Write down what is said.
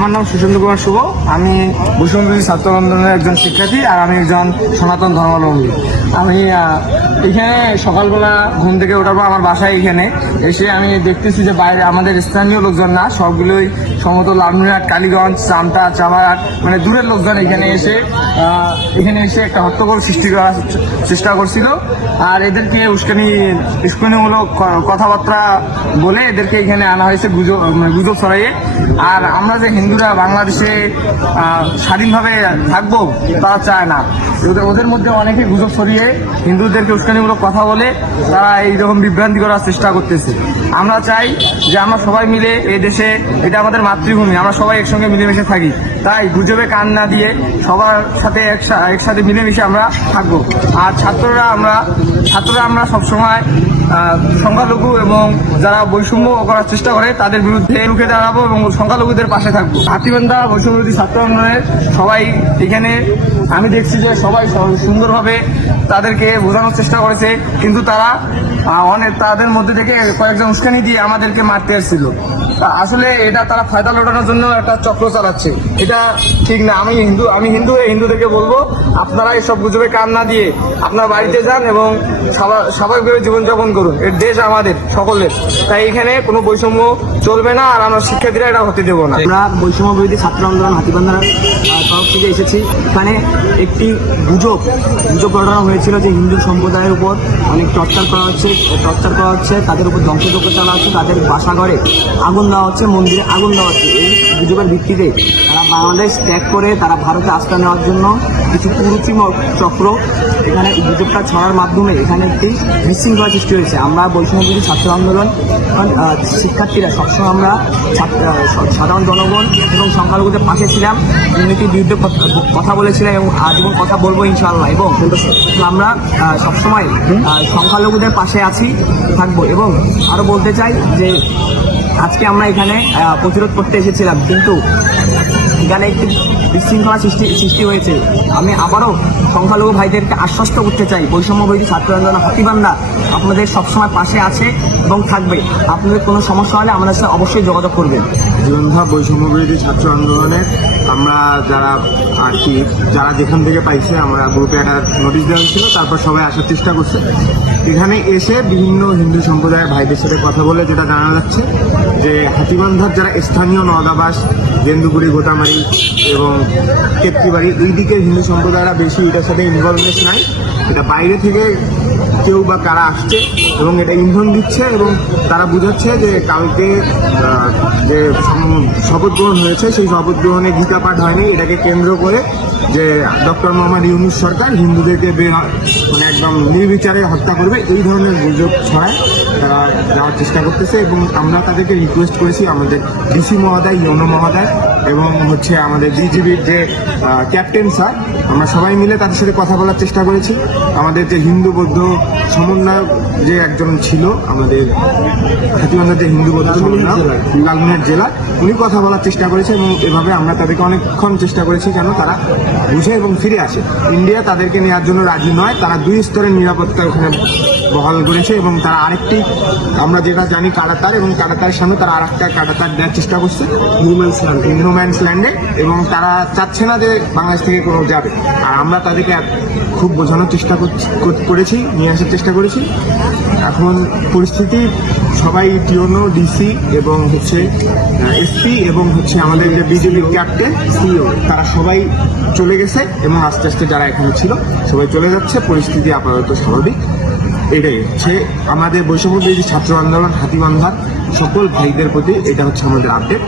আমার নাম সুশান্ত কুমার শুভ। আমি বৈষম্যবিরোধী ছাত্র আন্দোলনের একজন শিক্ষার্থী আর আমি একজন সনাতন ধর্মাবলম্বী। আমি এখানে সকালবেলা ঘুম থেকে ওঠার পর আমার বাসায় এখানে এসে আমি দেখতেছি যে বাইরে আমাদের স্থানীয় লোকজন না, সবগুলোই সমত লালমিনহাট, কালীগঞ্জ, চামটা, চামারহাট, মানে দূরের লোকজন এখানে এসে একটা হট্টগোল সৃষ্টি করার চেষ্টা করছিল। আর এদেরকে উস্কানিমূলক কথাবার্তা বলে এদেরকে এখানে আনা হয়েছে গুজব ছড়াইয়ে। আর আমরা যে হিন্দুরা বাংলাদেশে স্বাধীনভাবে থাকবো তারা চায় না। ওদের মধ্যে অনেকে গুজব ছড়িয়ে হিন্দুদেরকে উস্কানিমূলক কথা বলে তারা এইরকম বিভ্রান্তি করার চেষ্টা করতেছে। আমরা চাই যে আমরা সবাই মিলে এই দেশে, এটা আমাদের মাতৃভূমি, আমরা সবাই একসঙ্গে মিলেমিশে থাকি। তাই গুজবে কান না দিয়ে সবার সাথে একসাথে মিলেমিশে আমরা থাকবো। আর ছাত্ররা আমরা সবসময় সংখ্যালঘু এবং যারা বৈষম্য করার চেষ্টা করে তাদের বিরুদ্ধে রুখে দাঁড়াবো এবং সংখ্যালঘুদের পাশে থাকবো। হাতীবান্ধা বৈষম্যবিরোধী ছাত্র আন্দোলনের সবাই এখানে আমি দেখছি যে সবাই সুন্দরভাবে তাদেরকে বোঝানোর চেষ্টা করেছে, কিন্তু তারা তাদের মধ্যে থেকে কয়েকজন উস্কানি দিয়ে আমাদেরকে মারতে এসেছিল। আসলে এটা তারা ফায়দা লোটানোর জন্য একটা চক্র চালাচ্ছে, এটা ঠিক না। আমি হিন্দুদেরকে বলবো, আপনারা এইসব গুজবে কান না দিয়ে আপনার বাড়িতে যান এবং স্বাভাবিকভাবে জীবনযাপন করুন। এর দেশ আমাদের সকলের, তাই এখানে কোনো বৈষম্য চলবে না, আর আমরা শিক্ষার্থীরা এটা হতে দেবো না। আমরা বৈষম্য বিরোধী ছাত্র আন্দোলন হাতীবান্ধার তরফ থেকে এসেছি। এখানে একটি গুজব রটানো হয়েছিল যে হিন্দু সম্প্রদায়ের উপর অনেক টর্চার করা হচ্ছে, তাদের উপর ধ্বংসযজ্ঞ চালা হচ্ছে, তাদের বাসাঘরে আগুন দেওয়া হচ্ছে, মন্দিরে আগুন দেওয়া হচ্ছে। এই গুজবের ভিত্তিতে তারা বাংলাদেশ ত্যাগ করে তারা ভারতে আশ্রয় নেওয়ার জন্য কিছু কুরুচি চক্র এখানে গুজবটা ছড়ার মাধ্যমে এখানে একটি বিশৃঙ্খলা সৃষ্টি হয়েছে। আমরা বৈষম্য বিরোধী ছাত্র আন্দোলন শিক্ষার্থীরা সবসময় আমরা সাধারণ জনগণ এবং সংখ্যালঘুদের পাশে ছিলাম, দুর্নীতির বিরুদ্ধে কথা বলেছিলাম এবং আজীবন কথা বলবো ইনশাআল্লাহ। এবং আমরা সবসময় সংখ্যালঘুদের পাশে থাকবো। এবং আরও বলতে চাই যে আজকে আমরা এখানে প্রতিরোধ করতে এসেছিলাম, কিন্তু এখানে একটি বিশৃঙ্খলা সৃষ্টি হয়েছে। আমি আবারও সংখ্যালঘু ভাইদেরকে আশ্বস্ত করতে চাই, বৈষম্য বিরোধী ছাত্র আন্দোলন হাতীবান্ধা আপনাদের সবসময় পাশে আছে এবং থাকবে। আপনাদের কোনো সমস্যা হলে আমাদের সাথে অবশ্যই যোগাযোগ করবেন। জীবনভা বৈষম্য বিরোধী ছাত্র আন্দোলনের আমরা যারা যেখান থেকে পাইছে, আমরা গ্রুপে একটা নোটিশ দেওয়া হয়েছিল, তারপর সবাই আসার চেষ্টা করছে। এখানে এসে বিভিন্ন হিন্দু সম্প্রদায়ের ভাইদের সাথে কথা বলে যেটা জানা যাচ্ছে যে হাতীবান্ধার যারা স্থানীয় নওদাবাস, গেন্দুগুড়ি, গোটামারি এবং কেতকিবাড়ি, এই দিকের হিন্দু সম্প্রদায়রা বেশি এটার সাথে ইনভলভমেন্ট নাই। এটা বাইরে থেকে কেউ বা কারা আসছে এবং এটা ইন্ধন দিচ্ছে এবং তারা বুঝাচ্ছে যে কালকে যে শপথ গ্রহণ হয়েছে সেই শপথ গ্রহণে গীতা পাঠ হয়নি, এটাকে কেন্দ্র করে যে ডক্টর মোহাম্মদ ইউনূস সরকার হিন্দুদেরকে মানে একদম নির্বিচারে হত্যা করবে, এই ধরনের গুজব ছড়ায় তারা যাওয়ার চেষ্টা করতেছে। এবং আমরা তাদেরকে রিকোয়েস্ট করেছি, আমাদের ডিসি মহোদয়, ইউনো মহোদয় এবং আমাদের বিজিবির যে ক্যাপ্টেন স্যার, আমরা সবাই মিলে তাদের সাথে কথা বলার চেষ্টা করেছি। আমাদের যে হিন্দু বৌদ্ধ সমন্বয়ক যে একজন ছিল আমাদের হাতীবান্ধার যে হিন্দু বৌদ্ধ সমন্বয়ক লালমিনহাট জেলা, উনি কথা বলার চেষ্টা করেছে এবং এভাবে আমরা তাদেরকে অনেকক্ষণ চেষ্টা করেছি কেন তারা বুঝে এবং ফিরে আসে। ইন্ডিয়া তাদেরকে নেওয়ার জন্য রাজি নয়, তারা 2 স্তরের নিরাপত্তা ওখানে বহাল করেছে এবং তারা আরেকটি, আমরা যেটা জানি কাঁটাতার, এবং কাঁটাতারের সামনে তারা আরেকটা কাঁটাতার দেওয়ার চেষ্টা করছে নো ম্যানস ল্যান্ডে, এবং তারা চাচ্ছে না যে বাংলাদেশ থেকে কোনো যাবে। আর আমরা তাদেরকে খুব বোঝানোর চেষ্টা করেছি, নিয়ে আসার চেষ্টা করেছি। এখন পরিস্থিতি সবাই টিওনো, ডিসি এবং এসপি এবং আমাদের যে বিজেপির ক্যাপ্টেন সিও, তারা সবাই চলে গেছে এবং আস্তে আস্তে যারা এখানে ছিল সবাই চলে যাচ্ছে। পরিস্থিতি আপাতত স্বাভাবিক। এটাই আমাদের বৈষম্য বিরোধী ছাত্র আন্দোলন হাতীবান্ধার সকল ভাইদের প্রতি এটা আমাদের আপডেট।